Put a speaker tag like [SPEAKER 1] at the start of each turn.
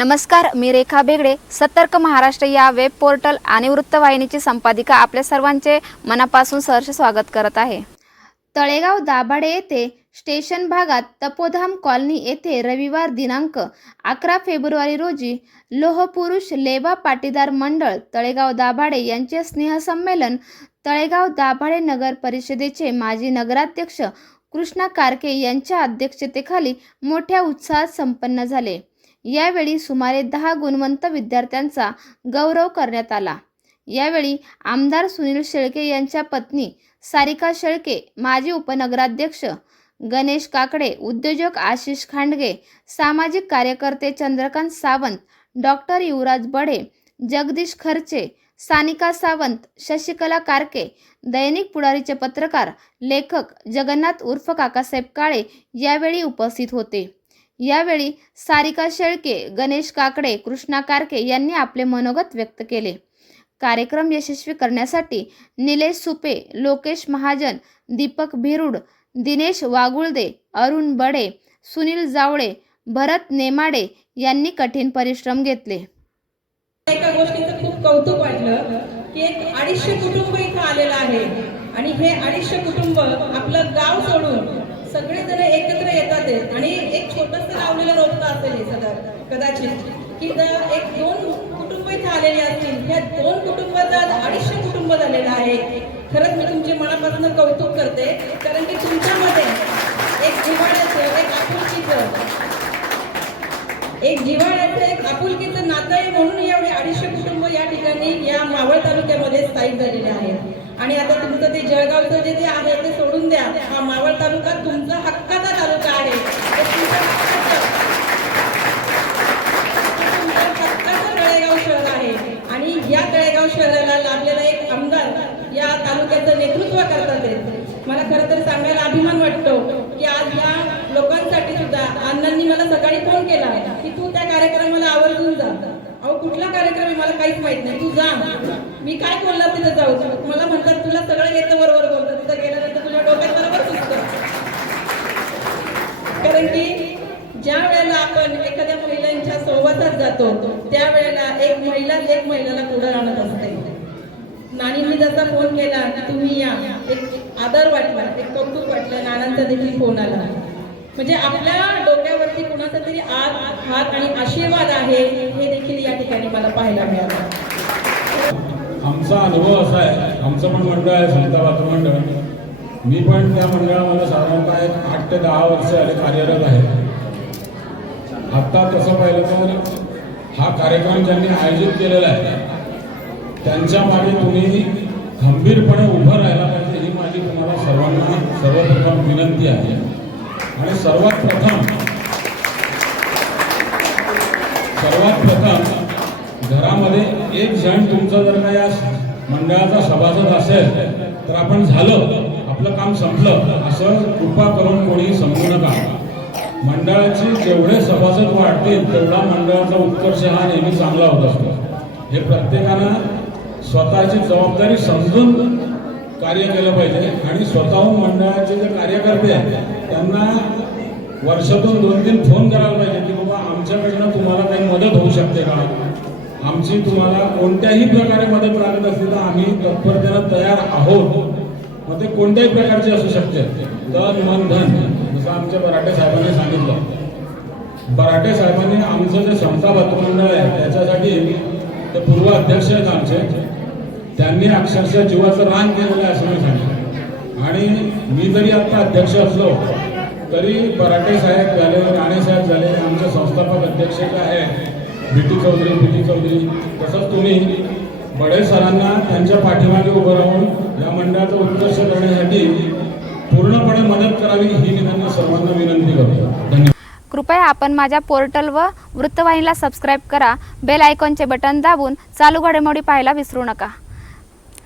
[SPEAKER 1] नमस्कार मी रेखा बेगडे. सतर्क महाराष्ट्र या वेब पोर्टल आणि वृत्तवाहिनीची संपादिका आपल्या सर्वांचे मनापासून सहर्ष स्वागत करत आहे. तळेगाव दाभाडे येथे स्टेशन भागात तपोधाम कॉलनी येथे रविवार दिनांक अकरा फेब्रुवारी रोजी लोहपुरुष लेबा पाटीदार मंडळ तळेगाव दाभाडे यांचे स्नेहसंमेलन तळेगाव दाभाडे नगर परिषदेचे माजी नगराध्यक्ष कृष्णा कारके यांच्या अध्यक्षतेखाली मोठ्या उत्साहात संपन्न झाले. यावेळी सुमारे दहा गुणवंत विद्यार्थ्यांचा गौरव करण्यात आला. यावेळी आमदार सुनील शेळके यांच्या पत्नी सारिका शेळके माजी उपनगराध्यक्ष गणेश काकडे उद्योजक आशिष खांडगे सामाजिक कार्यकर्ते चंद्रकांत सावंत डॉक्टर युवराज बढे जगदीश खर्चे सानिका सावंत शशिकला कारके दैनिक पुढारीचे पत्रकार लेखक जगन्नाथ उर्फ काकासाहेब काळे यावेळी उपस्थित होते. यावेळी सारिका शेळके गणेश काकडे कृष्णा कारके यांनी आपले मनोगत व्यक्त केले. कार्यक्रम यशस्वी करण्यासाठी निलेश सुपे लोकेश महाजन दीपक भिरुड दिनेश वागुळदे अरुण बडे सुनील जावळे भरत नेमाडे यांनी कठीण परिश्रम घेतले.
[SPEAKER 2] एका गोष्टीचं खूप कौतुक वाटलं की एक अडीचशे कुटुंब इथं आलेलं आहे. आणि हे अडीचशे कुटुंब आपलं गाव सोडून सगळेजण एकत्र येतात आणि एक छोटस लावलेलं रोपतं असेल सदा कदाचित. की एक दोन कुटुंब इथे आलेले असतील. ह्या दोन कुटुंबाचा अडीचशे कुटुंब झालेलं आहे. खरंच मी तुमचे मनापासून कौतुक करते. कारण की तुमच्यामध्ये एक जिव्हाळ्याचं एक आपुलकीचं एक जिव्हाळ्याचं एक आपुलकीचं नातं आहे म्हणून एवढे अडीचशे कुटुंब या ठिकाणी या मावळ तालुक्यामध्ये स्थायिक झालेले आहेत. आणि आता तुमचं ते जळगावचं जे ते आहे ते सोडून द्या. हा मावळ तालुका तुमचा हक्काचा तालुका आहे. हक्काचं तळेगाव शहर आहे. आणि या तळेगाव शहराला लाभलेला एक आमदार या तालुक्याचं नेतृत्व करतात मला खरं तर सांगायला अभिमान वाटतो की आज या लोकांसाठी सुद्धा अण्णांनी मला सकाळी फोन केला की तू त्या कार्यक्रमाला आवर्जून जा. कुठला कार्यक्रम आहे मला काहीच माहीत नाही. तू जा. मी काय बोलला तिथं जाऊ. मला म्हणतात तुला सगळं येतं बरोबर बोलतं. तिथं गेल्यानंतर तुझ्या डोक्यात बरोबर सुचतं. कारण की ज्या वेळेला आपण एखाद्या महिलांच्या सोबतच जातो त्यावेळेला एक महिला एक महिलाला पुढे आणत असते. नानींनी जसा फोन केला की तुम्ही या. एक आदर वाटला एक कौतुक वाटलं नानांचा देखील फोन आला. म्हणजे आपल्या डोक्यावरती कुणाचा तरी आत हात आणि आशीर्वाद आहे हे देखील या ठिकाणी मला पाहायला मिळालं.
[SPEAKER 3] आमचा अनुभव असा आहे आमचं पण मंडळ आहे संता वात्र मंडळ. मी पण त्या मंडळामध्ये साधारणतः एक आठ ते दहा वर्ष आले कार्यरत आहे. आत्ता तसं पाहिलं तर हा कार्यक्रम ज्यांनी आयोजित केलेला आहे त्यांच्या मागे तुम्ही खंबीरपणे उभं राहायला पाहिजे ही माझी तुम्हाला सर्वांना सर्वप्रथम विनंती आहे. आणि सर्वात प्रथम सर्वात घरामध्ये एक जण तुमचा जर का या मंडळाचा सभासद असेल तर आपण झालं आपलं काम संपलं असं कृपा करून कोणी समजू नका. मंडळाचे जेवढे सभासद वाढतील तेवढा मंडळाचा उत्कर्ष हा नेहमी चांगला होत असतो. हे प्रत्येकानं स्वतःची जबाबदारी समजून कार्य केलं पाहिजे. आणि स्वतःहून मंडळाचे जे कार्यकर्ते आहेत त्यांना वर्षातून दोन तीन फोन करायला पाहिजे की बाबा आमच्याकडनं तुम्हाला काही मदत होऊ शकते का? आमची तुम्हाला कोणत्याही प्रकारे मदत लागत असली तर आम्ही तत्परतेनं तयार आहोत. मग ते कोणत्याही प्रकारचे असू शकते. धन मन धन जसं आमच्या मराठे साहेबांनी सांगितलं. बराठे साहेबांनी आमचं जे समता मंडळ आहे त्याच्यासाठी ते पूर्व अध्यक्ष आहेत आमचे. त्यांनी अक्षरशः जीवाचं रान केलेलं आहे असं मी सांगितलं आणि मी जरी आता अध्यक्ष असलो तरी बराटे साहेब झाले राणे साहेब झाले आमचे संस्थापक अध्यक्ष काय आहे B T Chaudhari B T Chaudhari. तसंच तुम्ही बडे सरांना त्यांच्या पाठीमागे उभं राहून या मंडळाचं उत्कर्ष करण्यासाठी पूर्णपणे मदत करावी ही मी सर्वांना विनंती करतो. धन्यवाद.
[SPEAKER 1] कृपया आपण माझ्या पोर्टल व वृत्तवाहिनीला सबस्क्राईब करा. बेल आयकॉनचे बटन दाबून चालू घडामोडी पाहायला विसरू नका.